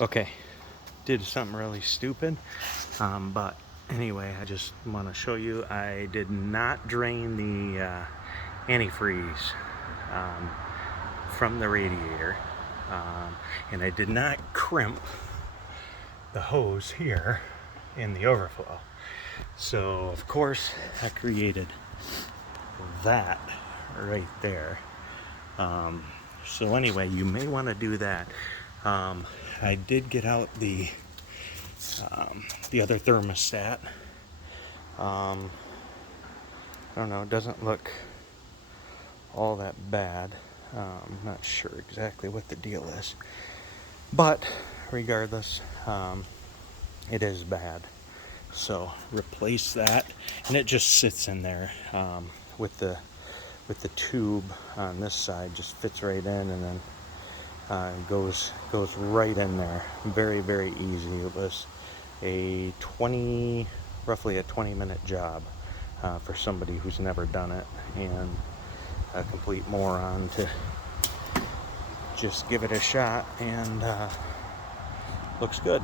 Okay, did something really stupid, but anyway, I just want to show you I did not drain the antifreeze from the radiator, and I did not crimp the hose here in the overflow. So of course I created that right there. So anyway, you may want to do that. I did get out the other thermostat. I don't know, it doesn't look all that bad. I'm not sure exactly what the deal is, but regardless, it is bad. So replace that, and it just sits in there with the tube on this side, just fits right in, and then goes right in there. Very, very easy. It was roughly a 20-minute job for somebody who's never done it, and a complete moron to just give it a shot, and looks good.